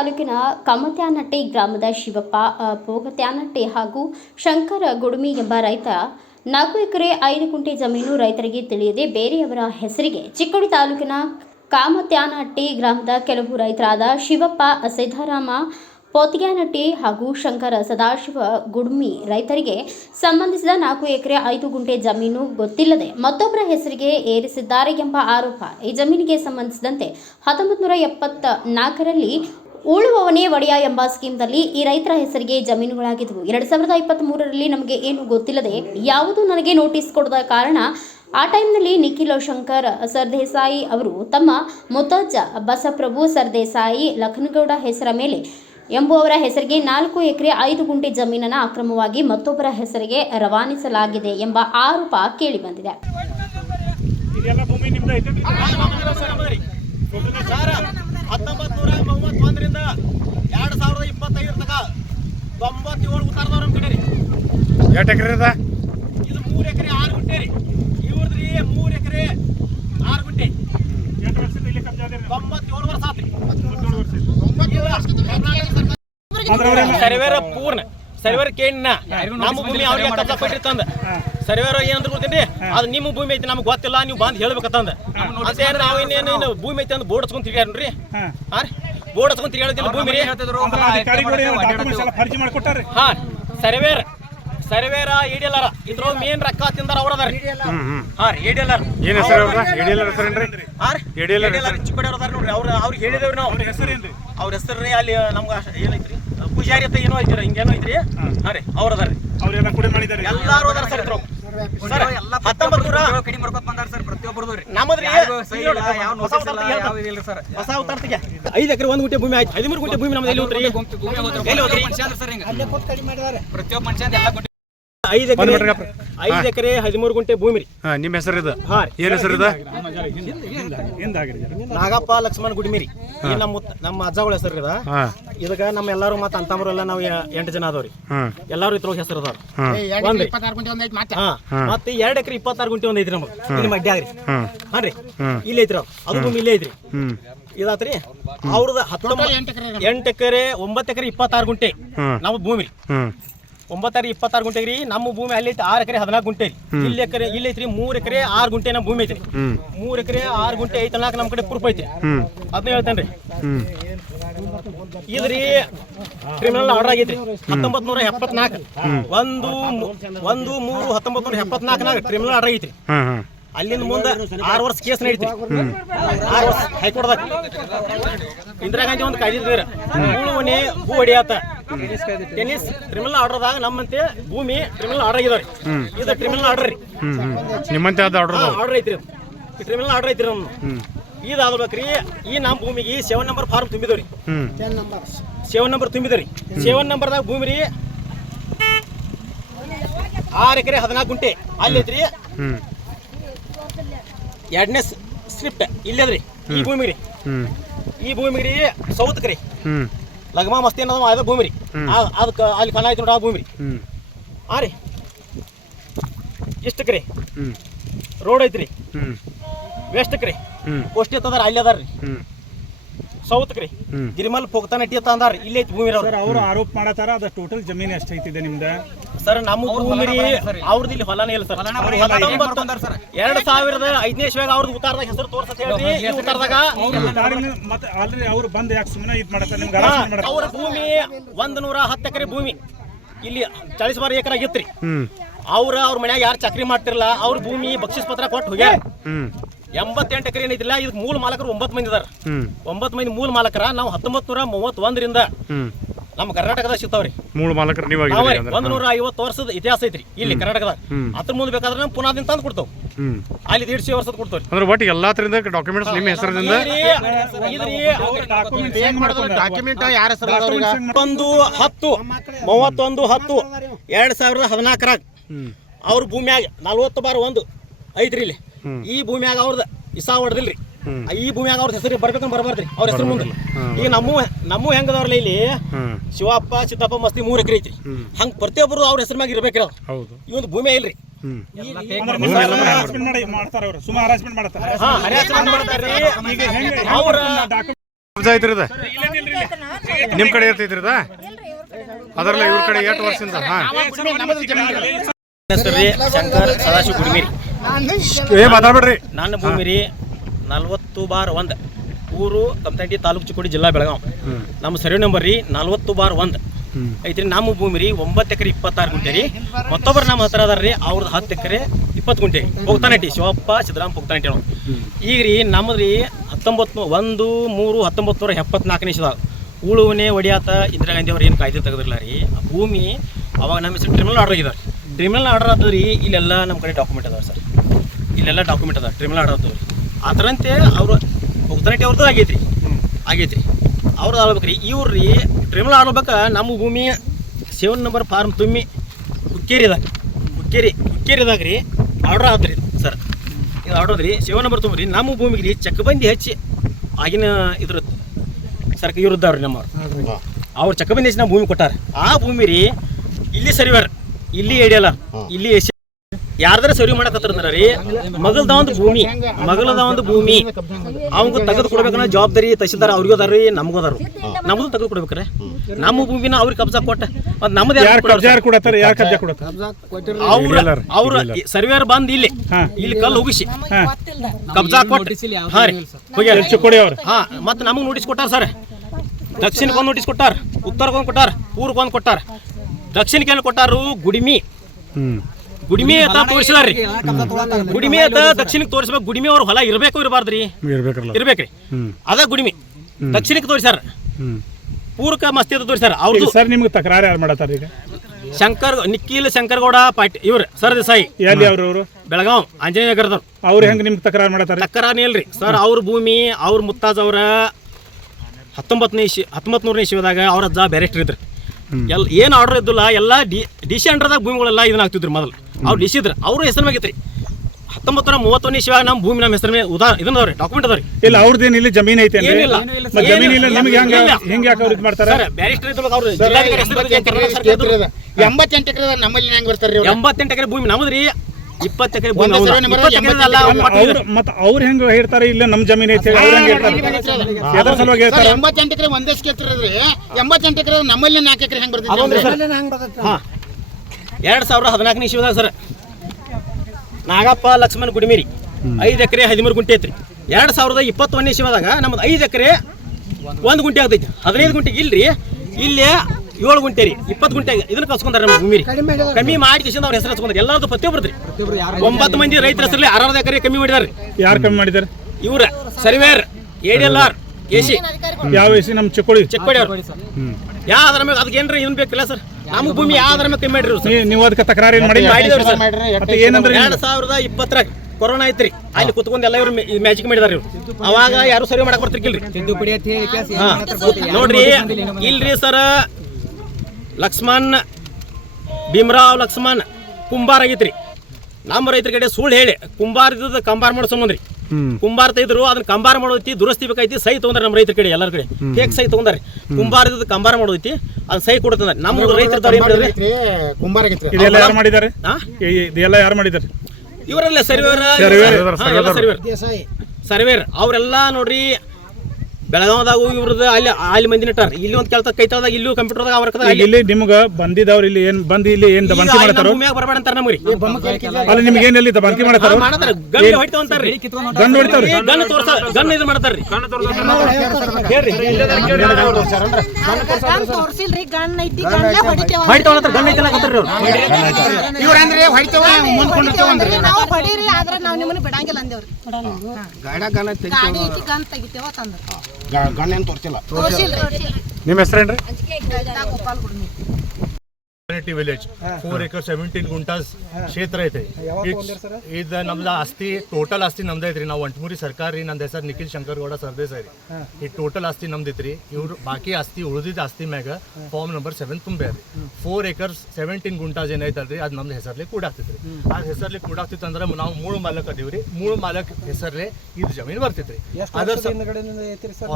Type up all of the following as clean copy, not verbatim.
ತಾಲೂಕಿನ ಕಮತ್ಯಾನಟ್ಟಿ ಗ್ರಾಮದ ಶಿವಪ್ಪ ಪೋಗತ್ಯಾನಟ್ಟಿ ಹಾಗೂ ಶಂಕರ ಗುಡುಮಿ ಎಂಬ ರೈತ 4 ಎಕರೆ 5 ಗುಂಟೆ ಜಮೀನು ರೈತರಿಗೆ ತಿಳಿಯದೆ ಬೇರೆಯವರ ಹೆಸರಿಗೆ ಚಿಕ್ಕೋಡಿ ತಾಲೂಕಿನ ಕಮತ್ಯಾನಟ್ಟಿ ಗ್ರಾಮದ ಕೆಲವು ರೈತರಾದ ಶಿವಪ್ಪ ಸಿದ್ದರಾಮ ಪೋತ್ಯಾನಟ್ಟಿ ಹಾಗೂ ಶಂಕರ ಸದಾಶಿವ ಗುಡುಮಿ ರೈತರಿಗೆ ಸಂಬಂಧಿಸಿದ 4 ಎಕರೆ 5 ಗುಂಟೆ ಜಮೀನು ಗೊತ್ತಿಲ್ಲದೆ ಮತ್ತೊಬ್ಬರ ಹೆಸರಿಗೆ ಏರಿಸಿದ್ದಾರೆ ಎಂಬ ಆರೋಪ. ಈ ಜಮೀನಿಗೆ ಸಂಬಂಧಿಸಿದಂತೆ 1974ರಲ್ಲಿ ಉಳುವವನೇ ಒಡೆಯ ಎಂಬ ಸ್ಕೀಮ್ನಲ್ಲಿ ಈ ರೈತರ ಹೆಸರಿಗೆ ಜಮೀನುಗಳಾಗಿದ್ದವು. 2023ರಲ್ಲಿ ನಮಗೆ ಏನು ಗೊತ್ತಿಲ್ಲದೆ ಯಾವುದೂ ನನಗೆ ನೋಟಿಸ್ ಕೊಡದ ಕಾರಣ ಆ ಟೈಮ್ನಲ್ಲಿ ನಿಖಿಲ್ ಶಂಕರ್ ಸರ್ದೇಸಾಯಿ ಅವರು ತಮ್ಮ ಮುತ್ತಜ್ಜ ಬಸಪ್ರಭು ಸರ್ದೇಸಾಯಿ ಲಖನಗೌಡ ಹೆಸರ ಮೇಲೆ ಎಂಬುವವರ ಹೆಸರಿಗೆ 4 ಎಕರೆ 5 ಗುಂಟೆ ಜಮೀನನ್ನು ಅಕ್ರಮವಾಗಿ ಮತ್ತೊಬ್ಬರ ಹೆಸರಿಗೆ ರವಾನಿಸಲಾಗಿದೆ ಎಂಬ ಆರೋಪ ಕೇಳಿಬಂದಿದೆ. ಸರ್ವೇರ ಪೂರ್ಣ ಸರ್ವೇರ ಕೇಳಿನ ನಮ್ಮ ಭೂಮಿ ಅವ್ರಿಗೆ ಕಬ್ಜಾ ಕೊಟ್ಟಿರ್ತಂದ ಸರ್ವೇರ ಏನಂತ ಗೊತ್ತೇನ್ರಿ ಅದು ನಿಮ್ಮ ಭೂಮಿ ಐತಿ ನಮ್ಗೆ ಗೊತ್ತಿಲ್ಲ ನೀವು ಬಂದು ಹೇಳ್ಬೇಕಂತಂದ ಅದೇ ನಾವು ಇನ್ನೇನು ಭೂಮಿ ಐತಿ ಅಂತ ಬೋರ್ಡ್ ಹಚ್ಕೊಂಡ್ ತಿರ್ಗಾಡ್ರಿ ಬೋರ್ಡ್ ಹಚ್ಕೊಂಡ್ ತಿರ್ಗಾಡೋದಿಲ್ಲ ಭೂಮಿ ಹಾ ಸರ್ವೇರ ಇಡಿಯಲ್ಲರ ಇದ್ರ ಮೇನ್ ರೊಕ್ಕ ತಿಂದಾರ ಅವ್ರ ಅದಾರ ಹಾ ರೀ ಇಡಿಯಲ್ಲರ ಚಿಕ್ಕೋಡಿ ಅವ್ರ ಅದಾರ ನೋಡ್ರಿ ಅವ್ರಿಗೆ ಹೇಳಿದೇವ್ರಿ ನಾವು ಅವ್ರ ಹೆಸರು ಅಲ್ಲಿ ನಮ್ಗೆ ಏನೈತ್ರಿ ಪೂಜಾರಿ ಅಂತ ಏನೋ ಐತಿರ ಹಿಂಗೇನೋ ಐತ್ರಿ ಹಾ ರೀ ಅವ್ರ ಅದಾರ ಎಲ್ಲಾರು ಅದಾರ ಸರ್ ಇದ್ರು ಸರ್ 1900 ಕಡಿಮೆ ಮಾಡ್ಕೊತ ಬಂದಾರ ಸರ್ ಪ್ರತಿಯೊಬ್ಬರದು ನಮ್ಮದ್ರಿ ಹೊಸ ಅವತಾರತಿಗೆ 5 ಎಕರೆ 1 ಗುಂಟೆ ಭೂಮಿ ಆಯ್ತು 13 ಗುಂಟೆ ಭೂಮಿ ನಮ್ದು ಎಲ್ಲಿ ಹೋದ್ರಿ ಎಲ್ಲಿ ಹೋದ್ರಿ ಪ್ರತಿಯೊಬ್ಬ ಮನುಷ್ಯ ಎಲ್ಲ 5 ಎಕರೆ 13 ಗುಂಟೆ ಭೂಮಿ ರೀ. ನಿಮ್ಮ ಹೆಸರು ಏನ್ ಹೆಸರು ನಾಗಪ್ಪ ಲಕ್ಷ್ಮಣ ಗುಡಿಮಿರಿ ನಮ್ಮ ಅಜ್ಜಗಳ ಹೆಸರು ಇದ ಇದಕ್ಕ ನಮ್ಮ ಎಲ್ಲಾರು ಮತ್ತ ಅಂತಮರೆಲ್ಲ ನಾವು 8 ಜನ ಅದಾವ್ರಿ ಎಲ್ಲಾರು ಇದ್ರ ಹೆಸರು ಅದಾರ ಮತ್ತೆ 2 ಎಕರೆ 26 ಗುಂಟೆ ಒಂದ್ ಐತ್ರಿ ನಮಗ್ ಇಲ್ಲಿ ಮಡ್ಯಾಗ್ರಿ ಹಾ ರೀ ಇಲ್ಲಿ ಐತ್ರಿ ಅದು ಭೂಮಿ ಇಲ್ಲೇ ಐತ್ರಿ ಇದಾತ್ರಿ ಅವ್ರದ 8 ಎಕರೆ 9 ಎಕರೆ 26 ಗುಂಟೆ ನಮ್ಮ ಭೂಮಿ ರೀ 9 ಎಕರೆ 26 ಗುಂಟೆ ರೀ ನಮ್ಮ ಭೂಮಿ ಅಲ್ಲಿ ಐತಿ 6 ಎಕರೆ 14 ಗುಂಟೆ ರೀ ಇಲ್ಲಿ ಐತ್ರಿ 3 ಎಕರೆ 6 ಗುಂಟೆ ನಮ್ಮ ಭೂಮಿ ಐತ್ರಿ 3 ಎಕರೆ 6 ಗುಂಟೆ ಐತಿ ಅನ್ನಕ ನಮ್ಮ ಕಡೆ ಪ್ರೂಫ್ ಐತಿ ಅದನ್ನ ಹೇಳ್ತೇನ್ರಿ ಇದ್ರಿ ಕ್ರಿಮಿನಲ್ ಆರ್ಡರ್ ಆಗೈತ್ರಿ 1974 1/3/1974 ಕ್ರಿಮಿನಲ್ ಆರ್ಡರ್ ಆಗೈತ್ರಿ ಅಲ್ಲಿಂದ ಮುಂದೆ 6 ವರ್ಷ ಕೇಸ್ ನಡೀತಿ 6 ವರ್ಷ ಹೈಕೋರ್ಟ್ದಾಗ ಇಂದಿರಾ ಗಾಂಧಿ ಒಂದು ಕಾಯ್ದಿದ್ದೀರ ಉಳುವನೆ ಭೂ ಹೊಡಿಯಾತ ಟೆನಿಸ್ ಕ್ರಿಮಿನಲ್ ಆರ್ಡರ್ದಾಗ ನಮ್ಮಂತೆ ಭೂಮಿ ಕ್ರಿಮಿನಲ್ ಆರ್ಡರ್ ಆಗಿದಾವ್ರಿ ಇದು ಕ್ರಿಮಿನಲ್ ಆರ್ಡರ್ ರೀ ನಿಮ್ಮಂತೆ ಆರ್ಡರ್ ಐತ್ರಿ ಕ್ರಿಮಿನಲ್ ಆರ್ಡರ್ ಐತ್ರಿ ನಮ್ಮ ಇದಾಗ್ಬೇಕ್ರಿ ಈ ನಮ್ಮ ಭೂಮಿಗೆ 7 ನಂಬರ್ ಫಾರ್ಮ್ ತುಂಬಿದವ್ರಿ 7 ನಂಬರ್ ತುಂಬಿದವ್ರಿ 7 ನಂಬರ್ದಾಗ ಭೂಮಿ ರೀ 6 ಎಕರೆ 14 ಗುಂಟೆ ಅಲ್ಲಿ ಐತ್ರಿ 2ನೇ ಸ್ಕ್ರಿಪ್ಟ್ ಇಲ್ಲದ್ರಿ ಈ ಭೂಮಿ ರೀ ಸೌತ್ ರೀ ಲಗಮಾ ಮಸ್ತಿ ಅನ್ನೋದು ಅದ ಭೂಮಿ ರೀ ಅದಕ್ಕೆ ಅಲ್ಲಿ ಕನ ಐತಿ ನೋಡ್ರಿ ಆ ಭೂಮಿ ರೀ ಹಾ ರೀ ಇಷ್ಟಕ್ಕೆ ರೀ ರೋಡ್ ಐತ್ರಿ ವೆಸ್ಟ್ಕ್ ರೀ ಪೋಸ್ಟ್ ಅದಾರ ಅಲ್ಲಿ ಅದಾರ ರೀ ಸೌತ್ ರೀ ಗಿರಿಮಲ್ ಪೋಗ್ತಾನಟ್ಟಿ ಅಂತ ಅಂದಾರ ಇಲ್ಲಿ ಐತಿ ಭೂಮಿ ಅವ್ರು ಆರೋಪ ಮಾಡತಾರ ಅದ ಟೋಟಲ್ ಜಮೀನು ಎಷ್ಟೈತಿದೆ ನಿಮ್ದು ಸರ್ ನಮ್ಮ ಭೂಮಿ ರೀ ಅವ್ರದ್ದು ಇಲ್ಲಿ ಹೊಲನೇ ಇಲ್ಲ ಸರ್ 2005ನೇ ಇಸ್ವಿಯಾಗ ಅವ್ರದ್ದು ಉತ್ತಾರದಾಗ ಹೆಸರು ತೋರ್ಸತ್ ಹೇಳ್ರಿ ಈ ಉತ್ತಾರದಾಗ ಮತ್ತೆ ಆಲ್ರೆಡಿ ಅವ್ರು ಬಂದು ಯಾಕೆ ಸುಮ್ಮನೆ ಇದು ಮಾಡತಾರೆ ನಿಮ್ಗೆ ಅವ್ರ ಭೂಮಿ 110 ಎಕರೆ ಭೂಮಿ ಇಲ್ಲಿ 40 ಎಕರೆ ಆಗಿತ್ರಿ ಅವ್ರ ಮನ್ಯಾಗ ಯಾರು ಚಾಕ್ರಿ ಮಾಡ್ತಿರಲ್ಲ ಅವ್ರ ಭೂಮಿ ಬಕ್ಷಿಸ್ ಪತ್ರ ಕೊಟ್ಟು ಹೋಗ್ಯಾರ 88 ಎಕರೆ ಏನೈತಿಲ್ಲ ಇದಕ್ಕೆ ಮೂಲ ಮಾಲಕರು 9 ಮಂದಿ ಇದಾರ 9 ಮಂದಿ ಮೂಲ ಮಾಲಕರ ನಾವು 1931ರಿಂದ ನಮ್ಮ ಕರ್ನಾಟಕದಾಗ ಸಿಗ್ತಾವ್ರಿ ಮೂಲ ಮಾಲಕರು ನೀವು 150 ವರ್ಷದ ಇತಿಹಾಸ ಐತ್ರಿ ಇಲ್ಲಿ ಕರ್ನಾಟಕದಾಗ ಅದ್ರ ಮುಂದೆ ಬೇಕಾದ್ರೆ ನಾವು ಪುನಾದಿಂದ ತಂದು ಕೊಡ್ತಾವ್ ಅಲ್ಲಿ 150 ವರ್ಷದ ಕೊಡ್ತಾವ್ರಿ ಅಂದ್ರೆ ಒಟ್ಟು ಎಲ್ಲಾ ತರದಿಂದ ಡಾಕ್ಯುಮೆಂಟ್ಸ್ ನಿಮ್ಮ ಹೆಸರಿಂದ ಡಾಕ್ಯುಮೆಂಟ್ ಯಾರ ಹೆಸರು 31/10/2014 ಅವ್ರ ಭೂಮಿಯಾಗ 40/1 ಐತ್ರಿ ಇಲ್ಲಿ ಈ ಭೂಮಿಯಾಗ ಅವ್ರದ್ದು ಇಸಾ ಹೊಡೆದಿಲ್ರಿ ಈ ಭೂಮಿಯಾಗ ಅವ್ರ ಹೆಸರು ಬರ್ಬೇಕಂತ ಬರ್ಬಾರ್ದ್ರಿ ಅವ್ರ ಹೆಸರು ಮುಂದೆ ಈಗ ನಮ್ಮ ಹೆಂಗದವ್ರಲ್ಲ ಇಲ್ಲಿ ಶಿವಪ್ಪ ಸಿದ್ದಪ್ಪ ಮಸ್ತಿ 3 ಎಕರೆ ಐತ್ರಿ ಹಂಗ ಪ್ರತಿಯೊಬ್ಬರು ಅವ್ರ ಹೆಸರು ಮ್ಯಾಗ ಇರ್ಬೇಕ್ರಿ ಈ ಒಂದು ಭೂಮಿ ಇಲ್ರಿ ಮಾಡ್ತಾರ ಅವ್ರು ಸುಮಾರು ಹರಾಸ್ಮೆಂಟ್ ಮಾಡ್ತಾರೆ ಮಾಡ್ತಾರ್ರಿ ಅವ್ರ ಕಬ್ಜಾ ಐತ್ರಿ ಅದ ನಿಮ್ಮ ಕಡೆ ಇರ್ತೈತ್ರಿ ಅದ ಅದರಲ್ಲ ಇವ್ರ ಕಡೆ ಎಷ್ಟು ವರ್ಷದಿಂದ ಹಾಂ ಹೆಸರು ರೀ ಶಂಕರ್ ಸದಾಶಿವ ಗುಡಿಮೇರಿ. ಮಾತಾಡ್ಬೇಡ್ರಿ. ನನ್ನ ಭೂಮಿ ರೀ 40/1 ಊರು ಕಮತಂಡಿ ತಾಲೂಕು ಚಿಕ್ಕೋಡಿ ಜಿಲ್ಲಾ ಬೆಳಗಾವ್. ನಮ್ಮ ಸರ್ವೆ ನಂಬರ್ ರೀ 40/1 ಐತ್ರಿ. ನಮ್ಮ ಭೂಮಿ ರೀ 9 ಎಕರೆ 26 ಗುಂಟೆ ರೀ. ಮತ್ತೊಬ್ಬರು ನಮ್ಮ ಹತ್ರ ಅದಾರ ರೀ, ಅವ್ರದ್ದು 10 ಎಕರೆ 20 ಗುಂಟೆ ಪುಗ್ತಾನಟ್ಟಿ ಶಿವಪ್ಪ ಸಿದ್ದರಾಮ ಪುಗ್ತಾನಟ್ಟಿ ಅವ್ರು. ಈಗ ರೀ ನಮ್ಮದು ರೀ 19/1/1974 ಇಸ್ದಾಗ ಉಳುವನೆ ಒಡಿಯಾತ ಇಂದಿರಾ ಗಾಂಧಿ ಅವ್ರು ಏನು ಕಾಯ್ದೆ ತೆಗೆದಿರಲ್ಲ ರೀ. ಆ ಭೂಮಿ ಅವಾಗ ನಮ್ಮ ಹೆಸರು ಟ್ರಿಬ್ಯುನಲ್ ಆರ್ಡರ್ ಆಗಿದ್ದಾರೆ. ಟ್ರಿಬ್ಯುನಲ್ ಆರ್ಡರ್ ಆದ ರೀ ಇಲ್ಲೆಲ್ಲ ನಮ್ಮ ಕಡೆ ಡಾಕ್ಯುಮೆಂಟ್ ಅದಾವೆ ಸರ್, ಇಲ್ಲೆಲ್ಲ ಡಾಕ್ಯುಮೆಂಟ್ ಅದಾವೆ ಟ್ರಿಬ್ಯುನಲ್ ಆರ್ಡರ್ ಆದವು ರೀ. ಅದರಂತೆ ಅವರು ಪುಗ್ತಾನಟ್ಟಿ ಅವ್ರದ್ದು ಆಗೈತೆ ರೀ ಅವ್ರದ್ದು ಆಗ್ಬೇಕು ರೀ. ಇವ್ರು ರೀ ಟ್ರಿಬ್ಯುನಲ್ ಆಡ್ಬೇಕು ನಮ್ಮ ಭೂಮಿ 7 ನಂಬರ್ ಫಾರ್ಮ್ ತುಂಬಿ ಹುಕ್ಕೇರಿದಾಗ ರೀ ಆರ್ಡರ್ ಆದ್ರಿ ಸರ್. ಇದು ಆರ್ಡರ್ ರೀ 7 ನಂಬರ್ ತುಂಬ್ರಿ ನಮ್ಮ ಭೂಮಿಗೆ ರೀ ಚಕ್ಕಬಂದಿ ಹಚ್ಚಿ ಆಗಿನ ಇದ್ರ ಸರ್ಕಾರ ಇವ್ರದ್ದಾವ್ರಿ ನಮ್ಮವ್ರು. ಅವ್ರು ಚಕ್ಕಬಂದಿ ಹಚ್ಚಿ ನಮ್ಮ ಭೂಮಿ ಕೊಟ್ಟಾರ. ಆ ಭೂಮಿ ರೀ ಇಲ್ಲಿ ಸರ್ವೇರ್ ಇಲ್ಲಿ ಹಿಡಿಯಲ್ಲ, ಇಲ್ಲಿ ಯಾರ್ದಾರ ಸರ್ವೆ ಮಾಡಕತ್ತಾರ ರೀ. ಮಗಳದ ಒಂದು ಭೂಮಿ ಅವಂಗ ತೆಗೆದು ಕೊಡ್ಬೇಕನ್ನ ಜವಾಬ್ದಾರಿ ತಹಸೀಲ್ದಾರ್ ಅವ್ರಿಗೂ ಅದಾರ ರೀ, ನಮಗೂ ಅದಾರ. ನಮ್ದು ತೆಗೆದು ಕೊಡ್ಬೇಕ್ರೆ ನಮ್ಮ ಭೂಮಿನ ಅವ್ರಿಗೆ ಕಬ್ಜಾ ಕೊಟ್ಟ ಮತ್ತು ನಮ್ದು ಅವ್ರ ಸರ್ವೇರ್ ಬಂದು ಇಲ್ಲಿ ಕಲ್ಲು ಹೋಗಿಸಿ ಕಬ್ಜಾ ಕೊಟ್ಟು ಹಾಂ ರೀ ಹೋಗ್ಯಾರ. ಹಾಂ ಮತ್ತು ನಮಗೆ ನೋಟಿಸ್ ಕೊಟ್ಟಾರ ಸರ್. ದಕ್ಷಿಣಕ್ಕೆ ಒಂದು ನೋಟಿಸ್ ಕೊಟ್ಟಾರ, ಉತ್ತರಕ್ಕೊಂದು ಕೊಟ್ಟಾರ, ಪೂರ್ವಕ್ಕೆ ಒಂದು ಕೊಟ್ಟಾರ. ದಕ್ಷಿಣಕ್ಕೆ ಏನು ಕೊಟ್ಟಾರು ಗುಡಿಮಿ ಅಂತ ತೋರಿಸಿದಾರ್ರಿ. ಗುಡಿಮಿ ಅಂತ ದಕ್ಷಿಣಕ್ಕೆ ತೋರಿಸ್ಬೇಕು. ಗುಡಿಮಿ ಅವ್ರ ಹೊಲ ಇರ್ಬೇಕು ಇರಬಾರ್ದ್ರಿ, ಇರ್ಬೇಕ್ರಿ. ಅದ ಗುಡಿಮಿ ದಕ್ಷಿಣಕ್ಕೆ ತೋರಿಸ್ಯಾರ, ಪೂರ್ವಕ ಮಸ್ತಿ ಅಂತ ತೋರಿಸ್ಯಾರ. ಅವ್ರು ಸರ್ ನಿಮ್ಗೆ ತಕರಾರು ಯಾರು ಮಾಡತ್ತಾರ ಈಗ? ನಿಖಿಲ್ ಶಂಕರಗೌಡ ಪಾಟೀಲ್ ಇವ್ರು ಸರ್ ದೇಸಾಯಿ. ಎಲ್ಲಿ ಅವ್ರವರು? ಬೆಳಗಾವ್ ಆಂಜನೇಯ ನಗರದವ್ರು. ಅವ್ರು ಹೆಂಗೆ ನಿಮ್ಗೆ ತಕರಾರು ಮಾಡತ್ತಾರ? ತಕರಾರು ಇಲ್ರಿ ಸರ್. ಅವ್ರ ಭೂಮಿ ಅವ್ರ ಮುತ್ತಾಜ್ ಅವರ 1900ನೇ ಇಸ್ವಿದಾಗ ಅವ್ರ ಅಜ್ಜ ಬ್ಯಾರಿಸ್ಟರ್ ಇದ್ರು. ಏನು ಆರ್ಡರ್ ಇದ್ದಿಲ್ಲ, ಎಲ್ಲ ಡಿಸಿ ಅಂಡರ್ದಾಗ ಭೂಮಿಗಳೆಲ್ಲ ಇದನ್ನ ಆಗ್ತಿದ್ರು. ಮೊದಲು ಅವ್ರು ಡಿಸಿ ಇದ್ರು, ಅವ್ರ ಹೆಸರು ಮ್ಯಾಗೈತ್ರಿ. 1931ನೇ ಇಸ್ವಿಯಾಗ ನಮ್ಮ ಭೂಮಿ ನಮ್ಮ ಹೆಸರು ಇದನ್ನವ್ರಿ ಡಾಕ್ಯುಮೆಂಟ್ ಅದಾವ್ರಿ. ಇಲ್ಲ ಅವ್ರದ್ದೇನು ಇಲ್ಲಿ ಜಮೀನು ಐತೆ? ಏನಿಲ್ಲ ಜಮೀನು ಇಲ್ಲ. ನಿಮ್ಗೆ ಹೆಂಗೆ ಯಾಕೆ ಅವ್ರಿಗೆ ಮಾಡ್ತಾರೆ? ಬ್ಯಾರಿಸ್ಟರ್ ಇದ್ರು ಅವ್ರು ಜಿಲ್ಲಾಧಿಕಾರಿ 88 ಎಕರೆ ನಮ್ಮಲ್ಲಿ ಹೆಂಗ್ ಬರ್ತಾರೆ? 88 ಎಕರೆ ಭೂಮಿ ನಮ್ಮದ್ರಿ. 20 ಎಕರೆ ಭೂಮಿ ಮತ್ತೆ ಅವ್ರು ಹೆಂಗ್ ಹೇಳ್ತಾರೆ ಇಲ್ಲ ನಮ್ಮ ಜಮೀನು ಐತೆ? ಅವ್ರು ಹೆಂಗ್ ಹೇಳ್ತಾರೆ? ಎದ್ರ ಸಲುವಾಗಿ ಹೇಳ್ತಾರೆ? 88 ಎಕರೆ ಒಂದೇ ಎಕರೆ 88 ಎಕರೆ ನಮ್ಮಲ್ಲಿ 4 ಎಕರೆ ಹೆಂಗ್ ಬರ್ತದೆ? 2014ನೇ ಇಸ್ವಿದಾಗ ಸರ್ ನಾಗಪ್ಪ ಲಕ್ಷ್ಮಣ ಗುಡಿಮೇರಿ 5 ಎಕರೆ 13 ಗುಂಟೆ ಐತ್ರಿ. 2021ನೇ ಇಸ್ವಿದಾಗ ನಮ್ದು 5 ಎಕರೆ 1 ಗುಂಟೆ ಆಗ್ತೈತಿ. 15 ಗುಂಟೆಗೆ ಇಲ್ರಿ, ಇಲ್ಲಿ 7 ಗುಂಟೆ ರೀ, 20 ಗುಂಟೆ ಇದನ್ನ ಕಳ್ಸ್ಕೊಂಡಾರ ನಮ್ಮ ಭೂಮಿ. ಕಮ್ಮಿ ಮಾಡಿ ಕಿಶನ್ ಅವ್ರ ಹೆಸರು ಹಚ್ಕೊಂಡ್ರಿ. ಎಲ್ಲರದು ಪ್ರತಿಯೊಬ್ಬರ್ದ್ರಿ 9 ಮಂದಿ ರೈತರ ಹೆಸರಲ್ಲಿ 60 ಎಕರೆ ಕಮ್ಮಿ ಮಾಡಿದಾರೆ. ಯಾರು ಕಮ್ಮಿ ಮಾಡಿದಾರೆ? ಇವ್ರ ಸರ್ವೇರ್ ADLR ಎಸಿ. ಯಾವ ಎಸಿ? ನಮ್ಮ ಚಿಕ್ಕೋಡಿ ಅವ್ರು. ಯಾವ್ದ್ರ ಮೇಲೆ ಅದಕ್ಕೆ ಏನ್ರಿ ಇದನ್ ಬೇಕಿಲ್ಲ ಸರ್. ನಮ್ಮ ಭೂಮಿ ಯಾವ್ದ್ರ ಮೇಲೆ ಕಮ್ಮಿ ಮಾಡಿರಿ ನೀವು ಅದಕ್ಕೆ ತಕರಾರು ಮಾಡಿದವ್ರಿ ಸರ್. ಏನಂದ್ರೆ 2020 ಕೊರೋನಾ ಐತ್ರಿ, ಅಲ್ಲಿ ಕುತ್ಕೊಂಡು ಎಲ್ಲ ಇವ್ರು ಮ್ಯಾಜಿಕ್ ಮಾಡಿದಾರೆ ಇವ್ರು. ಅವಾಗ ಯಾರು ಸರ್ವೆ ಮಾಡಕ್ ಬರ್ತಿರ್ಕಿಲ್ರಿ. ನೋಡ್ರಿ ಇಲ್ರಿ ಸರ್, ಲಕ್ಷ್ಮಣ್ ಭೀಮರಾವ್ ಲಕ್ಷ್ಮಣ್ ಕುಂಬಾರ್ ಆಗೈತ್ರಿ. ನಮ್ಮ ರೈತರ ಕಡೆ ಸುಳ್ಳು ಹೇಳಿ ಕುಂಬಾರ್ ಇದ್ದದ ಕಂಬಾರ್ ಮಾಡ್ಸೋಮಂದ್ರಿ. ಕುಂಬಾರ್ ತೆಗೆದ್ರು ಅದನ್ನ ಕಂಬಾರ ಮಾಡೋದೈತಿ, ದುರಸ್ತಿ ಬೇಕೈತಿ, ಸೈ ತಗೊಂಡ್ರೆ ನಮ್ಮ ರೈತರ ಕಡೆ ಎಲ್ಲರ ಕಡೆ ಫೇಕ್ ಸೈ ತಗೊಂಡ್ರಿ. ಕುಂಬಾರ ಇದ್ದದ ಕಂಬಾರ ಮಾಡೋದೈತಿ, ಅದು ಸೈ ಕೊಡ್ತದ. ನಮ್ಮ ರೈತರದವ್ರು ಏನ್ ಮಾಡಿದ್ರಿ? ಇದೆಲ್ಲ ಯಾರು ಮಾಡಿದ್ದಾರೆ? ಇದೆಲ್ಲ ಯಾರು ಮಾಡಿದ್ದಾರೆ? ಇವರೆಲ್ಲ ಸರ್ವೇರ್ ಅವರೆಲ್ಲ ನೋಡ್ರಿ. ಬೆಳಗಾವದಾಗ ಇವ್ರದ್ದು ಅಲ್ಲಿ ಮಂದಿ ನಟ್ಟಾರ. ಇಲ್ಲಿ ಒಂದು ಕೆಲಸ ಕೈತಳದಾಗ ಇಲ್ಲೂ ಕಂಪ್ಯೂಟರ್ದಾಗ ಅವ್ರ ಇಲ್ಲಿ ನಿಮ್ಗೆ ಬಂದಿದ್ದವ್ರು ಇಲ್ಲಿ ಏನ್ ಬಂದು ಇಲ್ಲಿ ಏನ್ ದಬಂತಿ ಮಾಡ್ತಾರ? ಭೂಮಿಯಾಗ ಬರಬೇಡ ಅಂತಾರ ನಮ್ರಿ. ಅಲ್ಲಿ ನಿಮ್ಗೆ ಏನ್ ಇಲ್ಲಿ ದಬಂತಿ ಮಾಡ್ತಾರ? ಗನ್ ಹೊಡಿತಾವಂತಾರ್ರಿ, ಗನ್ ಹೊಡಿತಾವ್ರಿ, ಗನ್ ತೋರ್ಸ ಗನ್ ಇದು ಮಾಡ್ತಾರ್ರಿ. ಹೇಳ್ರಿ ಹೊಡಿತಾವಂತಾರ, ಗನ್ ಐತಲ್ಲ ಅಂತಾರ್ರಿ ಅವ್ರು. ಇವ್ರಂದ್ರೆ ಹೊಡಿತಾವ ಮುಂದ್ಕೊಂಡಿರ್ತಾವ ಅಂದ್ರೆ ನಾವು ಬಡೀರಿ ಆದ್ರೆ ನಾವು ನಿಮ್ಮನ್ನ ಬಿಡಂಗಿಲ್ಲ ಅಂದೇವ್ರಿ. ಗಾಡಿ ಐತಿ ಗನ್ ತೆಗಿತೇವ ತಂದ್ರ ಗಣ್ಣ ಏನು ತೋರಿಸಿಲ್ಲ. ನಿಮ್ಮ ಹೆಸರೇನ್ರಿ? ವಿಲೇಜ್ 4 acres 17 ಗುಂಟಾಸ್ ಕ್ಷೇತ್ರ ಐತೆ. ಇದು ನಮ್ದು ಆಸ್ತಿ, ಟೋಟಲ್ ಆಸ್ತಿ ನಮ್ದು ಐತ್ರಿ. ನಾವು ಒಂಟ್ಮೂರಿ ಸರ್ಕಾರ ರೀ. ನಂದು ಹೆಸರು ನಿಖಿಲ್ ಶಂಕರಗೌಡ ಸರ್ದೇಸಾಯಿ ರೀ. ಈ ಟೋಟಲ್ ಆಸ್ತಿ ನಮ್ದು ಐತ್ರಿ. ಇವ್ರು ಬಾಕಿ ಆಸ್ತಿ ಉಳಿದಿದ್ದ ಆಸ್ತಿ ಮ್ಯಾಗ ಫಾರ್ಮ್ ನಂಬರ್ 7 ತುಂಬ್ಯಾರಿ. 4 acres 17 ಗುಂಟಾಸ್ ಏನೈತಲ್ರಿ ಅದು ನಮ್ದು ಹೆಸರ್ಲಿ ಕೂಡಾಗ್ತೈತ್ರಿ. ಆ ಹೆಸರ್ಲಿ ಕೂಡಾಗ್ತಿತ್ತು ಅಂದ್ರೆ ನಾವು 3 ಮಾಲಕ್ ಅದೀವ್ರಿ. 3 ಮಾಲಕ್ ಹೆಸರ್ಲೆ ಇದು ಜಮೀನು ಬರ್ತೈತ್ರಿ. ಅದರ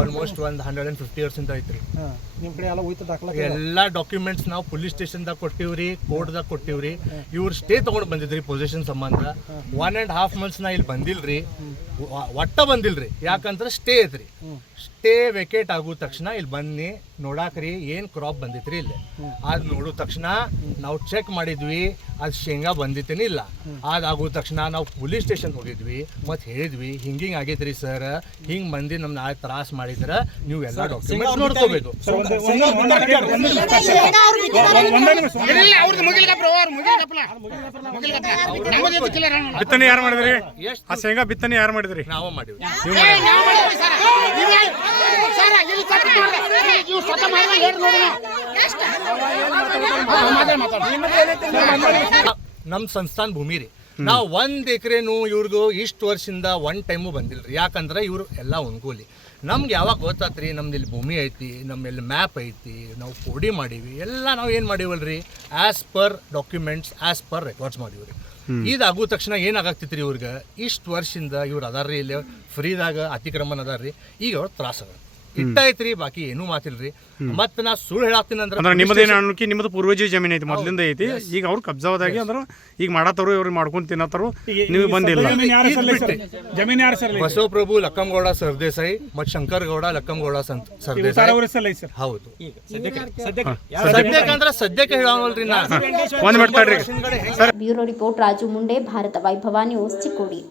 ಆಲ್ಮೋಸ್ಟ್ 150 years ಇಂದ ಐತ್ರಿ. ಎಲ್ಲ ಡಾಕ್ಯುಮೆಂಟ್ಸ್ ನಾವು ಪೊಲೀಸ್ ಸ್ಟೇಷನ್ದಾಗ ಕೊಟ್ಟಿವ್ರಿ, ಕೋರ್ಟ್ದಾಗ ಕೊಟ್ಟಿವ್ರಿ. ಇವ್ರು ಸ್ಟೇ ತಗೊಂಡು ಬಂದಿದ್ರಿ ಪೊಸಿಷನ್ ಸಂಬಂಧ. 1.5 months ನಾ ಇಲ್ಲಿ ಬಂದಿಲ್ರಿ. ಒಟ್ಟ ಬಂದಿಲ್ರಿ. ಯಾಕಂದ್ರೆ ಸ್ಟೇ ಐತ್ರಿ. ಸ್ಟೇ ವೆಕೇಟ್ ಆಗೋ ತಕ್ಷಣ ಇಲ್ಲಿ ಬನ್ನಿ ನೋಡಾಕ್ರಿ ಏನು ಕ್ರಾಪ್ ಬಂದಿತ್ರಿ ಇಲ್ಲಿ. ಅದು ನೋಡೋ ತಕ್ಷಣ ನಾವು ಚೆಕ್ ಮಾಡಿದ್ವಿ, ಅದು ಶೇಂಗಾ ಬಂದಿತ್ತೇನೆ ಇಲ್ಲ. ಅದಾಗೋ ತಕ್ಷಣ ನಾವು ಪೊಲೀಸ್ ಸ್ಟೇಷನ್ ಹೋಗಿದ್ವಿ ಮತ್ತು ಹೇಳಿದ್ವಿ ಹಿಂಗಿಂಗ್ ಆಗೈತ್ರಿ ಸರ್, ಹಿಂಗೆ ಮಂದಿ ನಮ್ಗೆ ನಾಳೆ ತ್ರಾಸ ಮಾಡಿದ್ರೆ ನೀವು ಎಲ್ಲ ಡಾಕ್ಯುಮೆಂಟ್ಸ್ ನೋಡ್ಕೋಬೇಕು. ಬಿತ್ತನೆ ಯಾರು ಮಾಡಿದ್ರಿ? ಆ ಶೇಂಗಾ ಬಿತ್ತನೆ ಯಾರು ಮಾಡಿದ್ರಿ? ನಾವು ಮಾಡಿದ್ವಿ. ನಮ್ಮ ಸಂಸ್ಥಾನ ಭೂಮಿ ರೀ. ನಾವು 1 ಎಕರೆನೂ ಇವ್ರಿಗೂ ಇಷ್ಟು ವರ್ಷದಿಂದ 1 ಟೈಮು ಬಂದಿಲ್ರಿ. ಯಾಕಂದ್ರೆ ಇವರು ಎಲ್ಲ ಒಣಗೋಲಿ. ನಮ್ಗೆ ಯಾವಾಗ ಗೊತ್ತಾತ್ರಿ ನಮ್ದು ಇಲ್ಲಿ ಭೂಮಿ ಐತಿ, ನಮ್ಮಲ್ಲಿ ಮ್ಯಾಪ್ ಐತಿ, ನಾವು ಕೋಡಿ ಮಾಡೀವಿ, ಎಲ್ಲ ನಾವು ಏನು ಮಾಡೀವಲ್ರಿ as per documents, as per records ಮಾಡೀವ್ರಿ. ಇದಾಗೋ ತಕ್ಷಣ ಏನಾಗತ್ತಿತ್ರಿ ಇವ್ರಿಗೆ, ಇಷ್ಟು ವರ್ಷದಿಂದ ಇವ್ರು ಅದಾರ್ರಿ ಇಲ್ಲಿ ಫ್ರೀದಾಗ ಅತಿಕ್ರಮಣ ಅದಾರ್ರಿ. ಈಗ ಅವ್ರು ತ್ರಾಸ ಅದ ಇಟ್ಟೈತ್ರಿ, ಬಾಕಿ ಏನೂ ಮಾತಿಲ್ರಿ. ಮತ್ತೆ ನಾ ಸುಳ್ಳು ಹೇಳಾಕ್ತೀನಿ ಅಂದ್ರೆ ನಿಮ್ಮದೇನು ಅನ್ನೋಕೆ ನಿಮ್ಮದು ಪೂರ್ವಜಿ ಜಮೀನು ಐತಿ, ಮೊದಲಿಂದ ಐತಿ. ಈಗ ಅವ್ರು ಕಬ್ಜಾವದಾಗಿ ಅಂದ್ರೆ ಈಗ ಮಾಡತ್ತಾರು, ಇವ್ರಿಗೆ ಮಾಡ್ಕೊಂಡು ತಿನ್ನತ್ತಾರು, ನೀವು ಬಂದಿಲ್ಲ. ಜಮೀನ್ ಯಾರು ಸರ್? ಬಸವಪ್ರಭು ಲಕ್ಕಂಗೌಡ ಸರ್ದೇಸಾಯಿ ಮತ್ತು ಶಂಕರ್ ಗೌಡ ಲಕ್ಕಂಗೌಡ ಸರ್ದೇಸಾಯಿ. ಹೌದು. ಸದ್ಯಕ್ಕೆ ಹೇಳೋಲ್ರಿ ನಾ. ಒಂದು ಮಾಡ್ತಾಡ್ರಿ. ಬ್ಯೂರೋ ರಿಪೋರ್ಟ್ ರಾಜು ಮುಂಡೆ, ಭಾರತ ವೈಭವ news, Chikkodi.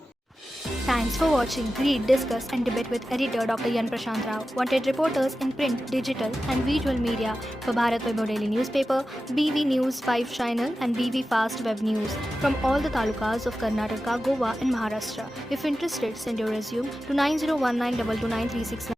Thanks for watching. Read, discuss and debate with editor Dr. Yan Prashant Rao. Wanted reporters in print, digital and visual media for Bharat Vaibhav Daily Newspaper, BV News 5 Channel and BV Fast Web News from all the talukas of Karnataka, Goa and Maharashtra. If interested, send your resume to 9019229369.